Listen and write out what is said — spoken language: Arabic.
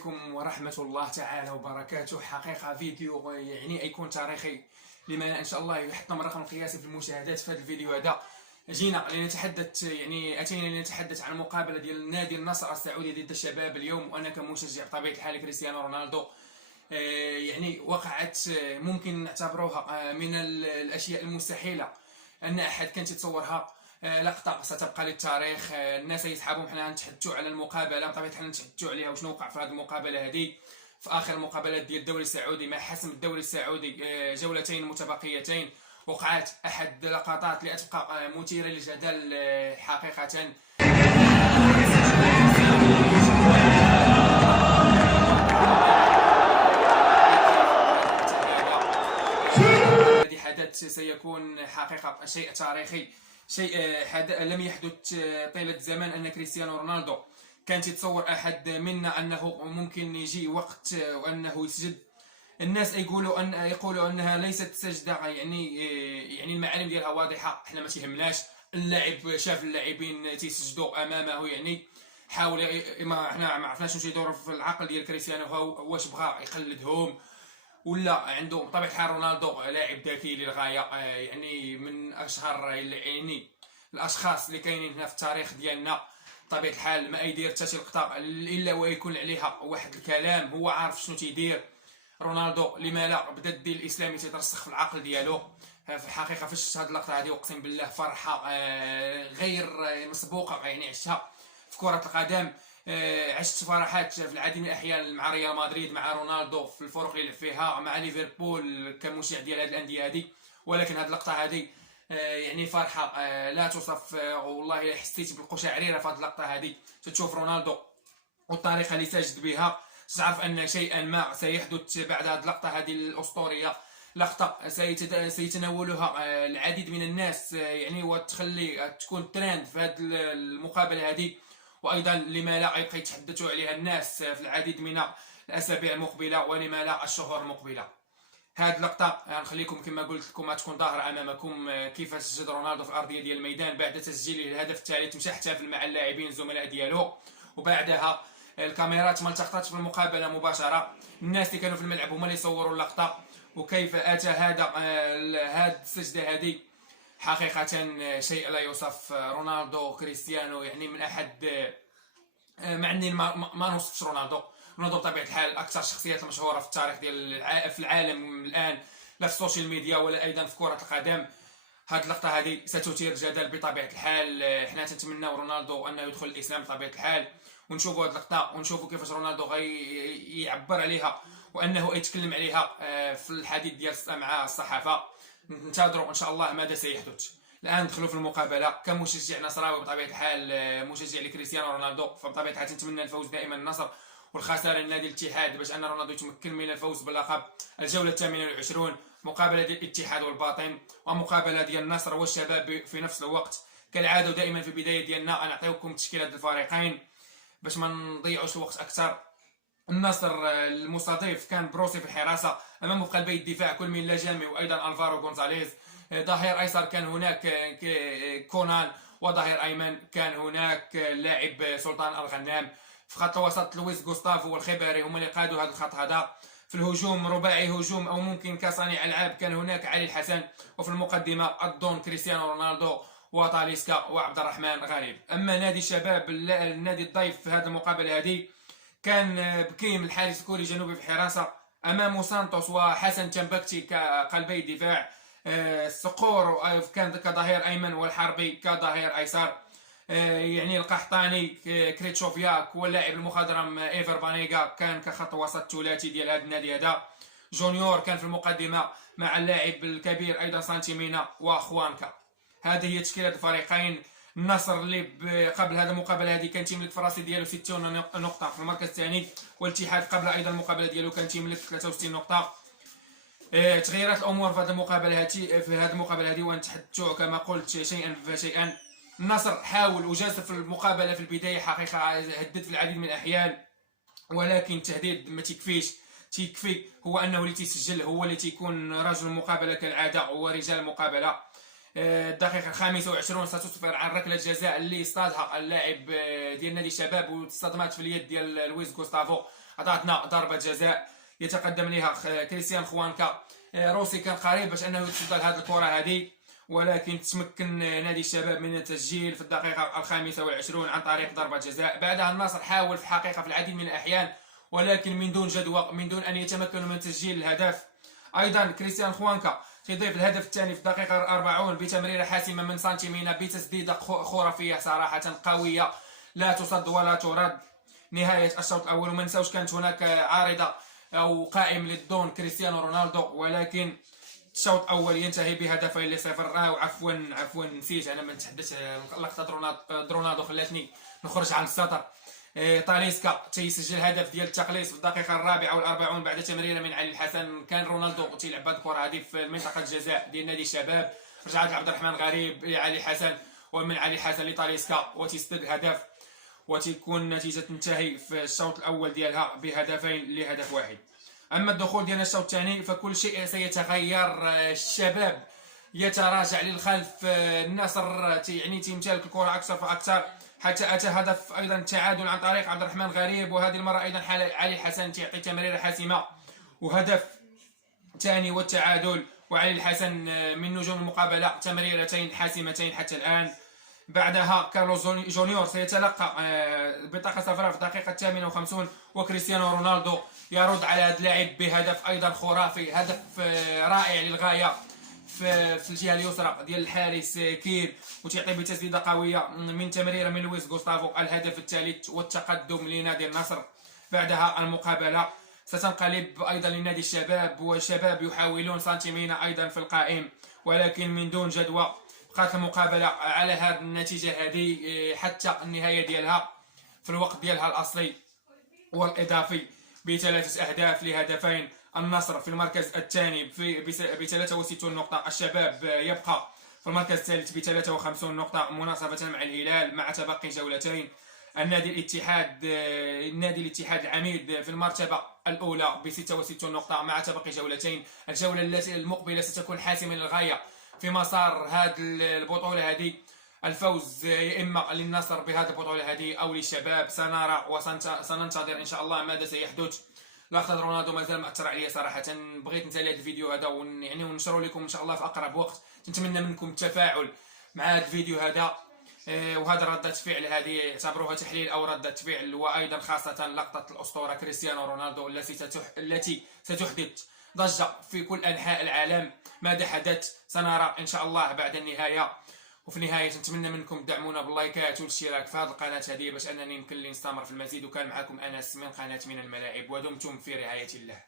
عليكم ورحمة الله تعالى وبركاته. حقيقة فيديو يعني يكون تاريخي لما إن شاء الله يحطم الرقم القياسي في المشاهدات. في هذا الفيديو هذا جينا لنتحدث أتينا لنتحدث عن المقابلة ديال نادي النصر السعودي ضد الشباب اليوم. وأنا كمشجع بطبيعة الحال كريستيانو رونالدو يعني وقعت ممكن نعتبروها من الأشياء المستحيلة أن أحد كان يتصورها. لقطة ستبقى للتاريخ. الناس يسحبوا، حنا نتحدثوا على المقابلة بطبيعة الحال، نتحدثوا عليها وشنو وقع في هذه المقابلة هذه في آخر المقابلات ديال الدوري السعودي مع حسم الدوري السعودي. جولتين متبقيتين وقعت أحد اللقطات اللي أتبقى مثيرة للجدل حقيقة. الذي حدث سيكون حقيقة شيء تاريخي، شيء لم يحدث طيلة الزمان. أن كريستيانو رونالدو كان يتصور أحد منا أنه ممكن يجي وقت وأنه يسجد. الناس يقولوا أنها ليست سجدة، يعني المعالم ديالها واضحة، احنا ما تيهمناش. اللاعب شاف اللاعبين تيسجدوا أمامه، يعني حاول احنا ما عرفناش واش يدور في العقل ديال كريستيانو، واش بغى يقلدهم ولا عنده. بطبيعة الحال رونالدو لاعب ذكي للغاية، يعني من أشهر يعني الأشخاص اللي كاينين هنا في التاريخ ديالنا. بطبيعة الحال ما يدير حتى شي لقطة إلا ويكون عليها واحد الكلام، هو عارف شنو تيدير. رونالدو لما لا بدا الدين الإسلامي تيترسخ في العقل ديالو. في الحقيقة فاش شفت هاد اللقطة هادي أقسم بالله فرحة غير مسبوقة، يعني عشتها في كرة القدم. عشت فرحات في العديد من الاحيان مع ريال مدريد، مع رونالدو في الفرق اللي لعب فيها، مع ليفربول كمشجع ديال هذه الانديه هذه. ولكن هذه اللقطه هذه يعني فرحه لا توصف. والله حسيت بالقشعريره في هذه اللقطه هذه. تشوف رونالدو والطريقه اللي ساجد بها، تعرف ان شيئا ما سيحدث بعد هذه اللقطه هذه الاسطوريه. لقطه سيتناولها العديد من الناس، يعني وتخلي تكون ترند في هذه المقابله هذه. وايضا لما لا يبقى يتحدثوا عليها الناس في العديد من الاسابيع المقبله، ولما لا الشهور المقبله. هذه اللقطه نخليكم كما قلت لكم تكون ظاهره امامكم، كيف سجد رونالدو في الارضيه ديال الميدان بعد تسجيله الهدف الثالث. مشى احتفل مع اللاعبين الزملاء ديالو، وبعدها الكاميرات ما التقطت في المقابله مباشره. الناس اللي كانوا في الملعب هما اللي صوروا اللقطه، وكيف اتى هذا السجده هذه. حقيقة شيء لا يوصف. رونالدو كريستيانو يعني من أحد مع أني ما نوصفش رونالدو بطبيعة الحال أكثر الشخصيات المشهورة في التاريخ ديال في العالم الآن، لا في السوشيال ميديا ولا أيضا في كرة القدم. هذه اللقطة هذه ستثير جدل بطبيعة الحال. حنا تنتمناو رونالدو أنه يدخل الإسلام بطبيعة الحال، ونشوفوا هذه اللقطة ونشوفوا كيفاش رونالدو يعبر عليها وأنه يتكلم عليها في الحديث ديال مع الصحافة. ننتظروا ان شاء الله ماذا سيحدث. الان ندخلوا في المقابله. كمشجع نصراوي بطبيعه الحال، مشجع لكريستيانو رونالدو، فبطبيعه الحال تنتمنى الفوز دائما النصر والخساره لنادي الاتحاد، باش ان رونالدو يتمكن من الفوز باللقب. الجوله 28 مقابله ديال الاتحاد والباطن، ومقابله ديال النصر والشباب في نفس الوقت. كالعاده دائما في البدايه ديالنا نعطيكم تشكيلات الفريقين باش ما نضيعوش الوقت اكثر. النصر المستضيف كان بروسي في الحراسه، امامه في قلبي الدفاع كل من لاجامي وايضا الفارو غونزاليز. ظهير ايسر كان هناك كونان، وظهير ايمن كان هناك اللاعب سلطان الغنام. في خط الوسط لويس غوستافو والخباري هما اللي قادوا هذا الخط هذا. في الهجوم رباعي هجوم او ممكن كصانع العاب كان هناك علي الحسن، وفي المقدمه الدون كريستيانو رونالدو وطاليسكا وعبد الرحمن غريب. اما نادي الشباب النادي الضيف في هذه المقابله هذه كان بكيم الحارس الكوري الجنوبي في الحراسه، امامه سانتوس وحسن تنبكتي كقلبي دفاع. الصقور كان كظهير ايمن والحربي كظهير ايسر. يعني القحطاني كريتشوفياك واللاعب المخضرم ايفر بانيغا كان كخط وسط ثلاثي ديال هذا النادي هذا. جونيور كان في المقدمه مع اللاعب الكبير ايضا سانتيمينا واخوانكا. هذه هي تشكيله الفريقين. النصر اللي قبل هذه المقابله هذه كان تيملك في راسي ديالو 60 نقطه في المركز الثاني، والاتحاد قبل ايضا المقابله ديالو كان تيملك 63 نقطه. تغيرات الامور في هذه المقابله هذه ونتحدثوا كما قلت شيئا فشيئا. النصر حاول وجاز في المقابله في البدايه، حقيقه هدد في العديد من الاحيان، ولكن التهديد ما تكفيش. تيكفي هو انه اللي تيسجل، هو اللي تيكون رجل المقابله كالعاده، هو رجال المقابله. الدقيقة 25 ستصفر عن ركلة جزاء اللي اصطادها اللاعب ديال نادي الشباب واصطدمت في اليد ديال لويس غوستافو. اضاعتنا ضربه جزاء يتقدم لها كريستيان خوانكا. روسي كان قريب باش انه يتصدى لهذه الكره هذه، ولكن تمكن نادي الشباب من التسجيل في الدقيقه 25 عن طريق ضربه جزاء. بعدها النصر حاول في الحقيقه في العديد من الاحيان، ولكن من دون جدوى، من دون ان يتمكنوا من تسجيل الهدف. ايضا كريستيان خوانكا تضيف الهدف الثاني في الدقيقه 40 بتمريره حاسمه من سانتيمينا بتسديده خرافيه صراحه قويه لا تصد ولا ترد. نهايه الشوط الاول، وما نساوش كانت هناك عارضه او قائم للدون كريستيانو رونالدو، ولكن الشوط الاول ينتهي بهدفين لصفر. عفوا نسيت انا ما نتحدث. لقطه رونالدو خلاتني نخرج عن السطر. طاليسكا تيسجل الهدف ديال التقليص في الدقيقه 44 بعد تمريره من علي الحسن. كان رونالدو تيلعب هذه الكره هذه في منطقه الجزاء ديال نادي الشباب، رجعت عبد الرحمن غريب لعلي الحسن، ومن علي الحسن لطاليسكا وتيسدد الهدف، وتكون النتيجه تنتهي في الشوط الاول ديالها بهدفين لهدف واحد. اما الدخول ديالنا الشوط الثاني فكل شيء سيتغير. الشباب يتراجع للخلف، النصر يعني تمتلك الكره اكثر فاكثر، حتى اتى هدف ايضا التعادل عن طريق عبد الرحمن غريب، وهذه المره ايضا علي الحسن تعطي تمريره حاسمه وهدف ثاني والتعادل. وعلي الحسن من نجوم المقابله تمريرتين حاسمتين حتى الان. بعدها كارلوس جونيور سيتلقى بطاقه صفراء في الدقيقه 58، وكريستيانو رونالدو يرد على هذا اللاعب بهدف ايضا خرافي، هدف رائع للغايه في الجهه اليسرى ديال الحارس كير، وتعطي بتسديده قويه من تمريره من لويس غوستافو الهدف الثالث والتقدم لنادي النصر. بعدها المقابله ستنقلب ايضا لنادي الشباب، والشباب يحاولون سانتيمينا ايضا في القائم، ولكن من دون جدوى. بقات المقابله على هذه النتيجه هذه حتى النهايه ديالها في الوقت ديالها الاصلي والاضافي ب3 اهداف لهدفين. النصر في المركز الثاني ب 63 نقطه، الشباب يبقى في المركز الثالث ب 53 نقطه مناصفه مع الهلال مع تبقي جولتين. نادي الاتحاد العميد في المرتبه الاولى ب 66 نقطه مع تبقي جولتين. الجوله المقبله ستكون حاسمه للغايه في مسار هذه البطوله هذه. الفوز يا اما للنصر بهذه البطوله هذه او للشباب، سنرى وسننتظر ان شاء الله ماذا سيحدث. لقطه رونالدو مازال مأثر عليا صراحه. بغيت نسالي هذا الفيديو هذا يعني ونشروا لكم ان شاء الله في اقرب وقت. نتمنى منكم التفاعل مع هذا الفيديو هذا، وهذا ردة فعل هذه اعتبروها تحليل او ردة فعل، وايضا خاصه لقطه الاسطوره كريستيانو رونالدو التي ستحدث ضجه في كل انحاء العالم. ماذا حدث سنرى ان شاء الله بعد النهايه. وفي النهايه نتمنى منكم دعمونا باللايكات والاشتراك في هذه القناه هذه باش انني يمكن لي نستمر في المزيد. وكان معكم انس من قناه من الملاعب، ودمتم في رعايه الله.